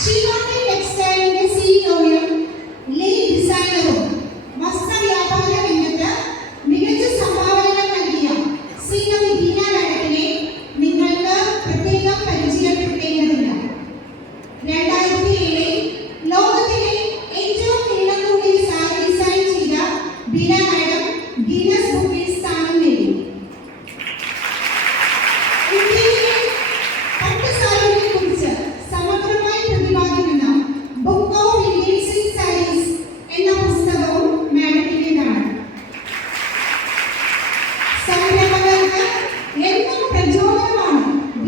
ശ്രീകോട്ടൻ ടെക്സ്റ്റൈലിന്റെ സിഇഒയും lead ഡിസൈനറും വസ്ത്ര വ്യാപാര രംഗത്ത് മികച്ച സംഭാവനകൾ നൽകിയ സി എം ബീന മാഡത്തിനെ നിങ്ങൾക്ക് പ്രത്യേകം പരിചയപ്പെടുത്തേണ്ടതില്ല രണ്ടായിരത്തി ഏഴിൽ ലോകത്തിലെ ഏറ്റവും നീളം കൂടിയ സാരി ഡിസൈൻ ചെയ്ത ബീന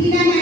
pidana